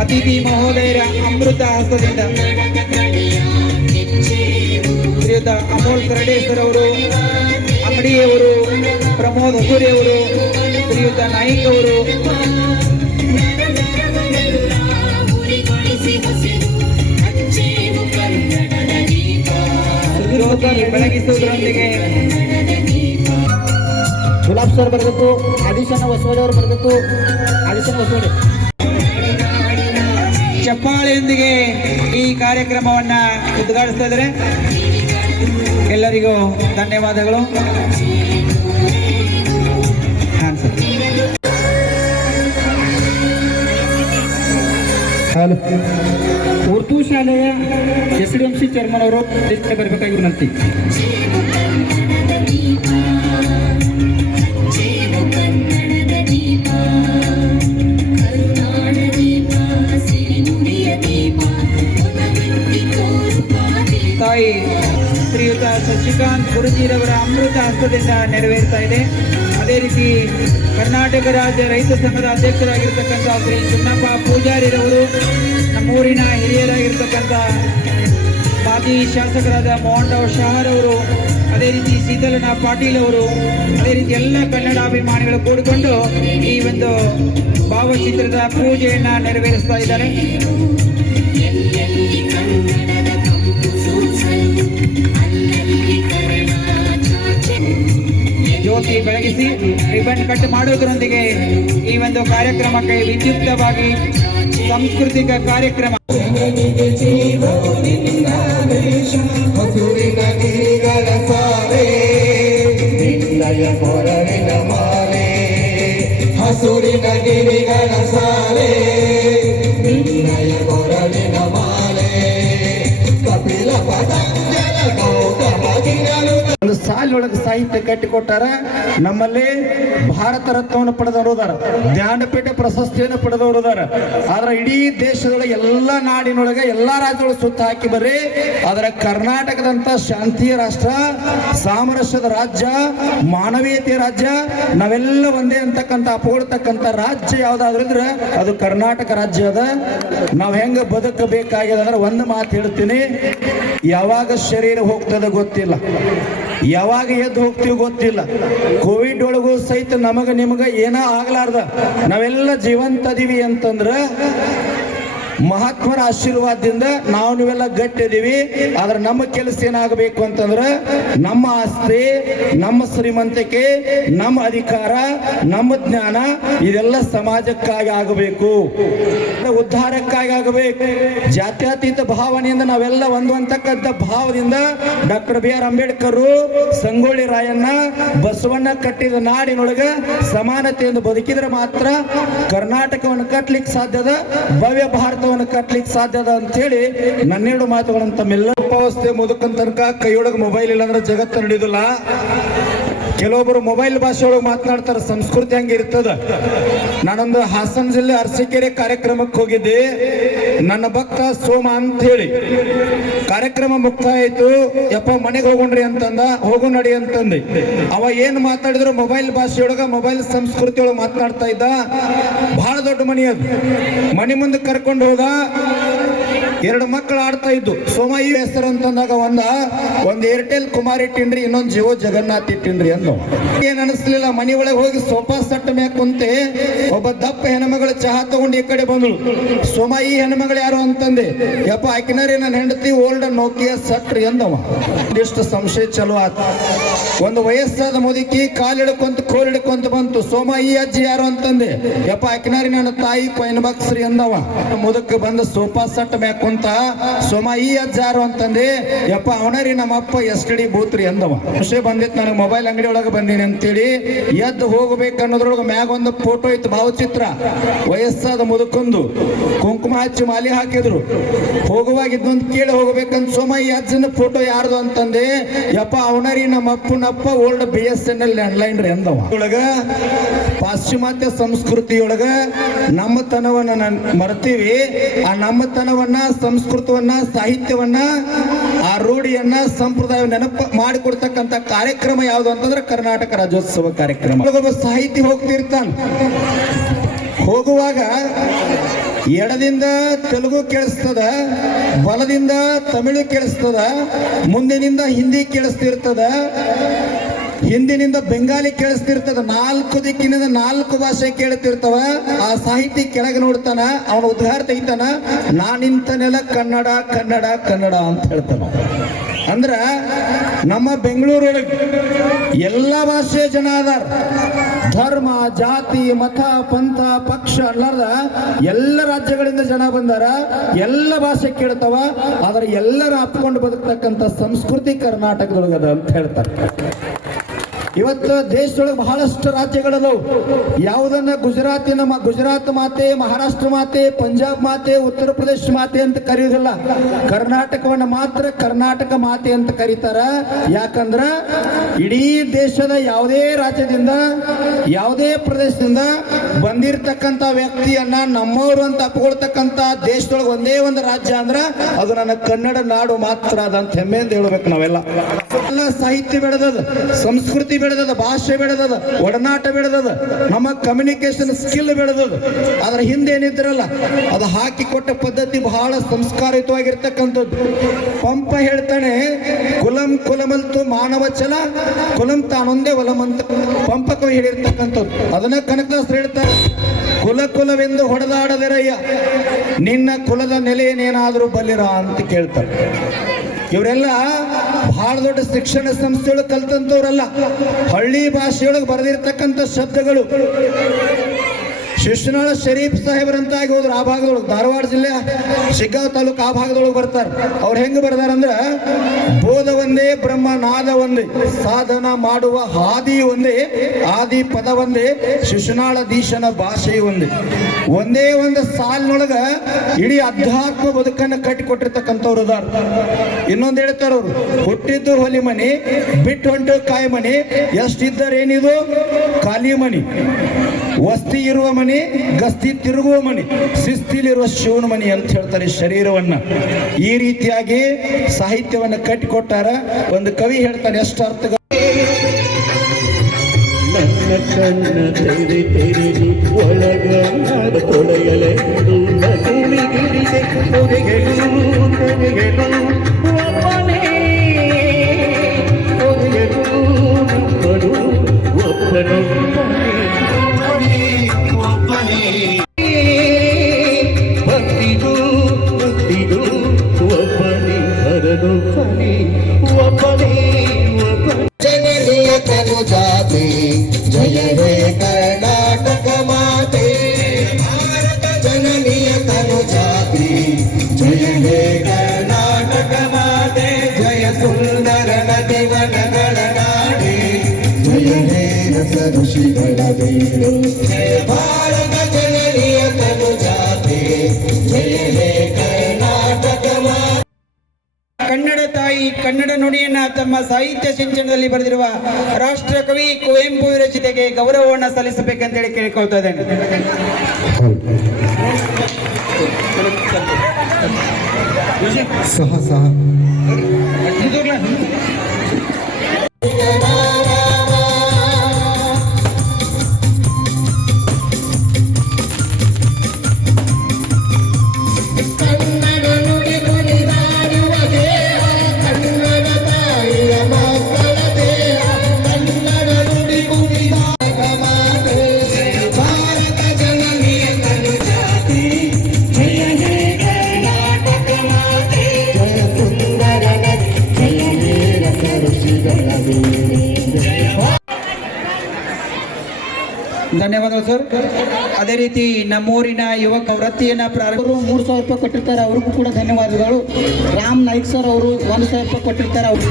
ಅತಿಥಿ ಮಹೋದಯರ ಅಮೃತ ಹಸ್ತದಿಂದ ಶ್ರೀಯುತ ಅಮೋಲ್ ಕರಡೇಶ್ವರ್ ಅವರು ಅಂಗಡಿಯವರು, ಪ್ರಮೋದ್ ಹಸೂರಿ ಅವರು ಶ್ರೀಯುತ ನಾಯಿಕ್ ಅವರು ಬೆಳಗಿಸುವುದರೊಂದಿಗೆ. ಗುಲಾಬ್ ಸರ್ ಬರಬೇಕು, ಆದಿಶನ ಹೊಸವಾಡಿ ಅವರು ಬರಬೇಕು. ಆದಿಶನ ಹೊಸವಾಡಿ ಚಪ್ಪಾಳೆಯೊಂದಿಗೆ ಈ ಕಾರ್ಯಕ್ರಮವನ್ನ ಉದ್ಘಾಟಿಸ್ತಾ ಇದ್ದಾರೆ. ಎಲ್ಲರಿಗೂ ಧನ್ಯವಾದಗಳು. ಉರ್ದು ಶಾಲೆಯ S D M C chairman ಅವರು ವಿನಂತಿ. ಕರ್ನಾಟಕ ರಾಜ್ಯ ರೈತ ಸಂಘದ ಅಧ್ಯಕ್ಷರಾಗಿರ್ತಕ್ಕಂಥ ಶ್ರೀ ಚುನ್ನಪ್ಪ ಪೂಜಾರಿರವರು, ನಮ್ಮೂರಿನ ಹಿರಿಯರಾಗಿರ್ತಕ್ಕಂಥ ಮಾಜಿ ಶಾಸಕರಾದ ಮೋಹನ್ ಶಹರ್ ಅವರು ಅದೇ ರೀತಿ ಶೀತಲನ ಪಾಟೀಲ್ ಅವರು, ಅದೇ ರೀತಿ ಎಲ್ಲ ಕನ್ನಡಾಭಿಮಾನಿಗಳು ಕೂಡಿಕೊಂಡು ಈ ಒಂದು ಭಾವಚಿತ್ರದ ಪೂಜೆಯನ್ನು ನೆರವೇರಿಸ್ತಾ ಇದ್ದಾರೆ. ಜ್ಯೋತಿ ಬೆಳಗಿಸಿ ರಿಬನ್ ಕಟ್ ಮಾಡುವುದರೊಂದಿಗೆ ಈ ಒಂದು ಕಾರ್ಯಕ್ರಮಕ್ಕೆ ವಿದ್ಯುಕ್ತವಾಗಿ ಸಾಂಸ್ಕೃತಿಕ ಕಾರ್ಯಕ್ರಮ. ಹಸುರಿನ ಗಿರಿಗಳ ಸಾರೆ. ಸಾಲಿನೊಳಗೆ ಸಾಹಿತ್ಯ ಕಟ್ಟಿಕೊಟ್ಟಾರ, ನಮ್ಮಲ್ಲಿ ಭಾರತ ರತ್ನವನ್ನು ಪಡೆದವರು ಅದಾರ ಜ್ಞಾನಪೀಠ ಪ್ರಶಸ್ತಿಯನ್ನು ಪಡೆದವರು ಅದಾರ ಆದ್ರೆ ಇಡೀ ದೇಶದೊಳಗೆ ಎಲ್ಲ ನಾಡಿನೊಳಗೆ, ಎಲ್ಲಾ ರಾಜ್ಯದೊಳಗೆ ಸುತ್ತ ಹಾಕಿ ಬರ್ರಿ, ಆದ್ರೆ ಕರ್ನಾಟಕದಂತ ಶಾಂತಿಯ ರಾಷ್ಟ್ರ, ಸಾಮರಸ್ಯದ ರಾಜ್ಯ, ಮಾನವೀಯತೆಯ ರಾಜ್ಯ, ನಾವೆಲ್ಲ ಒಂದೇ ಅಂತಕ್ಕಂಥ ಅಪಗೊಳ್ತಕ್ಕಂಥ ರಾಜ್ಯ ಯಾವ್ದಾದ್ರು ಇದ್ರೆ ಅದು ಕರ್ನಾಟಕ ರಾಜ್ಯ ಅದ. ನಾವು ಹೆಂಗ ಬದುಕಬೇಕಾಗಿದೆ ಅಂದ್ರೆ ಒಂದು ಮಾತು ಹೇಳ್ತೀನಿ. ಯಾವಾಗ ಶರೀರ ಹೋಗ್ತದೆ ಗೊತ್ತಿಲ್ಲ. ಯಾವಾಗ ಎದ್ದು ಹೋಗ್ತೀವಿ ಗೊತ್ತಿಲ್ಲ. ಕೋವಿಡ್ ಒಳಗೂ ಸಹಿತ ನಮಗೆ ನಿಮಗೆ ಏನೋ ಆಗ್ಲಾರ್ದ. ನಾವೆಲ್ಲ ಜೀವಂತ ಅದೀವಿ ಅಂತಂದ್ರ ಮಹಾತ್ಮರ ಆಶೀರ್ವಾದದಿಂದ ನಾವು ನೀವೆಲ್ಲ ಗಟ್ಟಿದೀವಿ ಆದ್ರೆ ನಮ್ಮ ಕೆಲಸ ಏನಾಗಬೇಕು ಅಂತಂದ್ರೆ ನಮ್ಮ ಆಸ್ತಿ, ನಮ್ಮ ಶ್ರೀಮಂತಿಕೆ, ನಮ್ಮ ಅಧಿಕಾರ, ನಮ್ಮ ಜ್ಞಾನ, ಇದೆಲ್ಲ ಸಮಾಜಕ್ಕಾಗಿ ಆಗಬೇಕು. ಉದ್ಧಾರಕ್ಕಾಗಿ ಆಗಬೇಕು. ಜಾತ್ಯತೀತ ಭಾವನೆಯಿಂದ ನಾವೆಲ್ಲ ಹೊಂದುವಂತಕ್ಕಂಥ ಭಾವದಿಂದ doctor B R Ambedkar, Sangolli Rayanna, Basavanna ಕಟ್ಟಿದ ನಾಡಿನೊಳಗ ಸಮಾನತೆಯಿಂದ ಬದುಕಿದ್ರೆ ಮಾತ್ರ ಕರ್ನಾಟಕವನ್ನು ಕಟ್ಟಲಿಕ್ಕೆ ಸಾಧ್ಯದ ಭವ್ಯ ಕಟ್ಲಿಕ್ಕೆ ಸಾಧ್ಯದ ಅಂತ ಹೇಳಿ ನನ್ನೆರಡು ಮಾತುಗಳನ್ನು ತಮ್ಮೆಲ್ಲ ಉಪವಸ್ಥೆ ಮುದುಕನ್ ತನಕ ಕೈಯೊಳಗೆ ಮೊಬೈಲ್ ಇಲ್ಲಾಂದ್ರೆ ಜಗತ್ತು ನಡೆಯುದಿಲ್ಲ. ಕೆಲವೊಬ್ಬರು ಮೊಬೈಲ್ ಭಾಷೆ ಒಳಗೆ ಮಾತನಾಡ್ತಾರೆ, ಸಂಸ್ಕೃತಿ ಹಂಗೆ ಇರ್ತದ. ನಾನೊಂದು ಹಾಸನ ಜಿಲ್ಲೆ ಅರಸೀಕೆರೆ ಕಾರ್ಯಕ್ರಮಕ್ಕೆ ಹೋಗಿದ್ದೆ. ನನ್ನ ಭಕ್ತ ಸೋಮ ಅಂತ ಹೇಳಿ ಕಾರ್ಯಕ್ರಮ ಮುಕ್ತಾಯ ಆಯ್ತು ಯಪ್ಪ, ಮನೆಗೆ ಹೋಗೋಣ್ರಿ ಅಂತಂದ, ಹೋಗು ನಡಿ ಅಂತಂದೆ. ಅವ ಏನ್ ಮಾತಾಡಿದ್ರು ಮೊಬೈಲ್ ಭಾಷೆಯೊಳಗ, ಮೊಬೈಲ್ ಸಂಸ್ಕೃತಿ ಒಳಗೆ ಮಾತನಾಡ್ತಾ ಇದ್ದ. ಬಹಳ ದೊಡ್ಡ ಮನಿ ಅದು. ಮನೆ ಮುಂದೆ ಕರ್ಕೊಂಡು ಹೋದ. ಎರಡು ಮಕ್ಕಳು ಆಡ್ತಾ ಇದ್ದು. ಸೋಮ ಈ ಹೆಸರು ಅಂತಂದಾಗ ಒಂದ, ಒಂದ್ ಏರ್ಟೆಲ್ ಕುಮಾರ್ ಇಟ್ಟಿನ್ರಿ, ಇನ್ನೊಂದು ಜೀವೋ ಜಗನ್ನಾಥ್ ಇಟ್ಟಿನ್ರಿ ಅಂದ ಏನ್ ಅನಿಸ್ಲಿಲ್ಲ, ಮನಿ ಒಳಗೆ ಹೋಗಿ ಸೋಫಾ ಸಟ್ ಮ್ಯಾಕ್ ಕುಂತೆ, ಒಬ್ಬ ದಪ್ಪ ಹೆಣ್ಮಗಳು ಚಹಾ ತಗೊಂಡು ಈ ಕಡೆ ಬಂದಳು. ಸೋಮ ಈ ಹೆಣ್ಮಗಳು ಯಾರು ಅಂತಂದೆ, ಯಪ್ಪ ಆಕಿನರಿ ನನ್ನ ಹೆಂಡತಿ ಓಲ್ಡ್ ನೋಕಿಯಾ ಸಟ್ರಿ ಅಂದವ. ಇಷ್ಟು ಸಂಶಯ ಚಲೋ ಆತ. ಒಂದು ವಯಸ್ಸಾದ ಮುದುಕಿ ಕಾಲಿಡ್ಕೊಂತ ಹಿಡ್ಕೊಂತ, ಕೋಲ್ ಹಿಡ್ಕೊಂತ ಬಂತು. ಸೋಮ ಈ ಅಜ್ಜಿ ಯಾರು ಅಂತಂದೆ, ಯಪ್ಪ ಆಕಿನಾರಿ ನನ್ನ ತಾಯಿ ಕೊಯ್ನ ಬಕ್ಸ್ರಿ ಅಂದವ. ಮುದುಕ ಬಂದ ಸೋಫಾ ಸಟ್ ಮ್ಯಾಗ ಕುಂತ ಸೋಮ ಈ ಅಜ್ಜಾರು ಅಂತಂದೆ, ಯಪ್ಪ, ಅವನರಿ ನಮ್ಮ ಅಪ್ಪ ಎಸ್ ಡಿ ಬೂತ್ರಿ ಅಂದವ. ಖುಷಿ ಬಂದಿತ್ತು ನನಗೆ ಮೊಬೈಲ್ ಅಂಗಡಿ ಒಳಗೆ ಬಂದೀನಿ ಅಂತೇಳಿ, ಎದ್ದು ಹೋಗ್ಬೇಕು ಅನ್ನೋದ್ರೊಳಗೆ ಮ್ಯಾಗ ಒಂದು ಫೋಟೋ ಇತ್ತು, ಭಾವಚಿತ್ರ. ವಯಸ್ಸಾದ ಮುದುಕೊಂದು ಕುಂಕುಮ ಹಚ್ಚಿ ಮಾಲಿ ಹಾಕಿದ್ರು. ಹೋಗುವಾಗ ಇದೊಂದು ಕೇಳಿ ಹೋಗ್ಬೇಕಂತ ಸೋಮ ಈ ಅಜ್ಜನ ಫೋಟೋ ಯಾರ್ದು ಅಂತಂದೆ, ಯಪ್ಪ, ಅವನರಿ ನಮ್ಮ ಅಪ್ಪನಪ್ಪ old B S N L landline ರೀ ಅಂದವ. ಒಳಗ ಪಾಶ್ಚಿಮಾತ್ಯ ಸಂಸ್ಕೃತಿಯೊಳಗ ನಮ್ಮತನವನ್ನ ನಾನ್ ಮರ್ತೀವಿ. ಆ ನಮ್ಮತನವನ್ನ ಸಂಸ್ಕೃತವನ್ನ, ಸಾಹಿತ್ಯವನ್ನ, ಆ ರೂಢಿಯನ್ನ, ಸಂಪ್ರದಾಯ ನೆನಪು ಮಾಡಿಕೊಡ್ತಕ್ಕಂಥ ಕಾರ್ಯಕ್ರಮ ಯಾವುದು ಅಂತಂದ್ರೆ ಕರ್ನಾಟಕ ರಾಜ್ಯೋತ್ಸವ ಕಾರ್ಯಕ್ರಮ. ಸಾಹಿತಿ ಹೋಗ್ತಿರ್ತಾನ. ಹೋಗುವಾಗ ಎಡದಿಂದ ತೆಲುಗು ಕೇಳಿಸ್ತದ, ಬಲದಿಂದ ತಮಿಳು ಕೇಳಿಸ್ತದ, ಮುಂದಿನಿಂದ ಹಿಂದಿ ಕೇಳಿಸ್ತಿರ್ತದ ಹಿಂದಿನಿಂದ ಬೆಂಗಾಲಿ ಕೇಳಿಸ್ತಿರ್ತದ, ನಾಲ್ಕು ದಿಕ್ಕಿನಿಂದ ನಾಲ್ಕು ಭಾಷೆ ಕೇಳುತ್ತಿರ್ತವ, ಆ ಸಾಹಿತಿ ಕೆಳಗೆ ನೋಡ್ತಾನ, ಅವನ ಉದ್ಗಾರ ತೆಗಿತಾನ ನಾನಿಂತನೆಲ್ಲ ಕನ್ನಡ ಕನ್ನಡ ಕನ್ನಡ ಅಂತ ಹೇಳ್ತಾನ ಅಂದ್ರ ನಮ್ಮ ಬೆಂಗಳೂರೊಳಗೆ ಎಲ್ಲ ಭಾಷೆ ಜನ ಅದಾರ. ಧರ್ಮ, ಜಾತಿ, ಮತ, ಪಂಥ, ಪಕ್ಷ, ಅಲ್ಲಾರ್ದ ಎಲ್ಲ ರಾಜ್ಯಗಳಿಂದ ಜನ ಬಂದಾರ, ಎಲ್ಲ ಭಾಷೆ ಕೇಳ್ತಾವ, ಆದ್ರೆ ಎಲ್ಲರ ಅಪ್ಕೊಂಡು ಬದುಕ್ತಕ್ಕಂಥ ಸಂಸ್ಕೃತಿ ಕರ್ನಾಟಕದೊಳಗದ ಅಂತ ಹೇಳ್ತಾರೆ. ಇವತ್ತು ದೇಶದೊಳಗೆ ಬಹಳಷ್ಟು ರಾಜ್ಯಗಳದವು. ಯಾವುದನ್ನ ಗುಜರಾತಿನ ಗುಜರಾತ್ ಮಾತೆ, ಮಹಾರಾಷ್ಟ್ರ ಮಾತೆ, ಪಂಜಾಬ್ ಮಾತೆ, ಉತ್ತರ ಪ್ರದೇಶ ಮಾತೆ ಅಂತ ಕರೆಯುವುದಿಲ್ಲ. ಕರ್ನಾಟಕವನ್ನ ಮಾತ್ರ ಕರ್ನಾಟಕ ಮಾತೆ ಅಂತ ಕರೀತಾರ. ಯಾಕಂದ್ರ ಇಡೀ ದೇಶದ ಯಾವುದೇ ರಾಜ್ಯದಿಂದ, ಯಾವುದೇ ಪ್ರದೇಶದಿಂದ ಬಂದಿರತಕ್ಕಂತ ವ್ಯಕ್ತಿಯನ್ನ ನಮ್ಮವರು ಅಂತ ಅಪ್ಕೊಳ್ತಕ್ಕಂತ ದೇಶದೊಳಗೆ ಒಂದೇ ಒಂದು ರಾಜ್ಯ ಅಂದ್ರ ಅದು ನನ್ನ ಕನ್ನಡ ನಾಡು ಮಾತ್ರ ಅದಂತ ಹೆಮ್ಮೆಯಿಂದ ಹೇಳ್ಬೇಕು ನಾವೆಲ್ಲ. ಸಾಹಿತ್ಯ ಬೆಳೆದದ ಸಂಸ್ಕೃತಿ ಬೆಳೆದದ, ಭಾಷೆ ಬೆಳೆದದ, ಒಡನಾಟ ಬೆಳೆದದ, ನಮ್ಮ ಕಮ್ಯುನಿಕೇಶನ್ ಸ್ಕಿಲ್ ಬೆಳೆದದ ಅದರ ಹಿಂದೆ ಏನಿದ್ರಲ್ಲ, ಅದು ಹಾಕಿಕೊಟ್ಟ ಪದ್ಧತಿ ಬಹಳ ಸಂಸ್ಕಾರಯುತವಾಗಿರ್ತಕ್ಕಂಥದ್ದು ಪಂಪ ಹೇಳ್ತಾನೆ, ಕುಲಂ ಕುಲಮಂತು ಮಾನವ ಚಲ, ಕುಲಂ ತಾನೊಂದೇ ಒಲಮಂತ. ಪಂಪ ಕವಿ ಹೇಳಿರ್ತಕ್ಕಂಥದ್ದು. ಅದನ್ನ ಕನಕದಾಸರು ಹೇಳ್ತಾರೆ, ಕುಲ ಕುಲವೆಂದು ಹೊಡೆದಾಡದಿರಯ್ಯ, ನಿನ್ನ ಕುಲದ ನೆಲೆಯನ್ನೇನಾದರೂ ಬಲ್ಲಿರ? ಅಂತ ಕೇಳ್ತಾರೆ. ಇವರೆಲ್ಲ ಬಹಳ ದೊಡ್ಡ ಶಿಕ್ಷಣ ಸಂಸ್ಥೆಗಳು ಕಲ್ತಂತವ್ರಲ್ಲ ಹಳ್ಳಿ ಭಾಷೆಯೊಳಗೆ ಬರೆದಿರ್ತಕ್ಕಂಥ ಶಬ್ದಗಳು. ಶಿಶುನಾಳ ಶರೀಫ್ ಸಾಹೇಬರಂತಾಗಿ ಹೋದ್ರು ಆ ಭಾಗದೊಳಗೆ ಧಾರವಾಡ ಜಿಲ್ಲೆ, ಶಿಗ್ಗಾವ್ ತಾಲೂಕು ಆ ಭಾಗದೊಳಗೆ ಬರ್ತಾರೆ. ಅವ್ರು ಹೆಂಗೆ ಬರ್ತಾರಂದ್ರೆ ಬೋಧ ಒಂದೇ, ಬ್ರಹ್ಮ ನಾದ ಒಂದೇ, ಸಾಧನ ಮಾಡುವ ಹಾದಿ ಒಂದೇ ಆದಿ ಪದ ಒಂದೇ ಶಿಶುನಾಳ ದೀಶನ ಭಾಷೆ ಒಂದೇ. ಒಂದೇ ಒಂದು ಸಾಲಿನೊಳಗ ಇಡೀ ಅಧ್ಯಾತ್ಮ ಬದುಕನ್ನು ಕಟ್ಟಿಕೊಟ್ಟಿರ್ತಕ್ಕಂಥವ್ರು ಅದಾರ ಇನ್ನೊಂದು ಹೇಳ್ತಾರ ಅವರು, ಹುಟ್ಟಿದ್ದು ಹೊಲಿ ಮನಿ ಬಿಟ್ಟು ಹೊಂಟು ಕಾಯಿ ಮನಿ ಎಷ್ಟಿದ್ದರೇನಿದು? ಖಾಲಿ ಮನಿ ವಸ್ತಿ ಇರುವ ಮನೆ. ಗಸ್ತಿ ತಿರುಗುವ ಮನಿ, ಶಿಸ್ತಿಲಿರುವ ಶಿವನ ಮನೆ ಅಂತ ಹೇಳ್ತಾರೆ ಶರೀರವನ್ನ. ಈ ರೀತಿಯಾಗಿ ಸಾಹಿತ್ಯವನ್ನ ಕಟ್ಟಿಕೊಟ್ಟಾರ ಒಂದು ಕವಿ ಹೇಳ್ತಾನೆ, ಎಷ್ಟು ಅರ್ಥ ನನ್ನ ಕನ್ನಡ ತಾಯಿ ಕನ್ನಡ ನುಡಿಯನ್ನ ತಮ್ಮ ಸಾಹಿತ್ಯ ಸಿಂಚನದಲ್ಲಿ ಬರೆದಿರುವ ರಾಷ್ಟ್ರ ಕವಿ ಕುವೆಂಪು ವಿರಚಿತೆಗೆ ಗೌರವವನ್ನು ಸಲ್ಲಿಸಬೇಕಂತೇಳಿ ಕೇಳ್ಕೊಳ್ತಾ ಇದ್ದೇನೆ. ಸಹ ಸಹ. ಧನ್ಯವಾದಗಳು, ಸರ್. ಅದೇ ರೀತಿ ನಮ್ಮೂರಿನ ಯುವಕ ವೃತ್ತಿಯನ್ನ ಪ್ರಾರಂಭ ಮೂರು ಸಾವಿರ ರೂಪಾಯಿ ಕೊಟ್ಟಿರ್ತಾರೆ, ಅವ್ರಿಗೂ ಕೂಡ ಧನ್ಯವಾದಗಳು. ರಾಮ್ ನಾಯ್ಕ್ ಸರ್ ಅವರು ಒಂದು ಸಾವಿರ ರೂಪಾಯಿ ಕೊಟ್ಟಿರ್ತಾರೆ ಅವ್ರು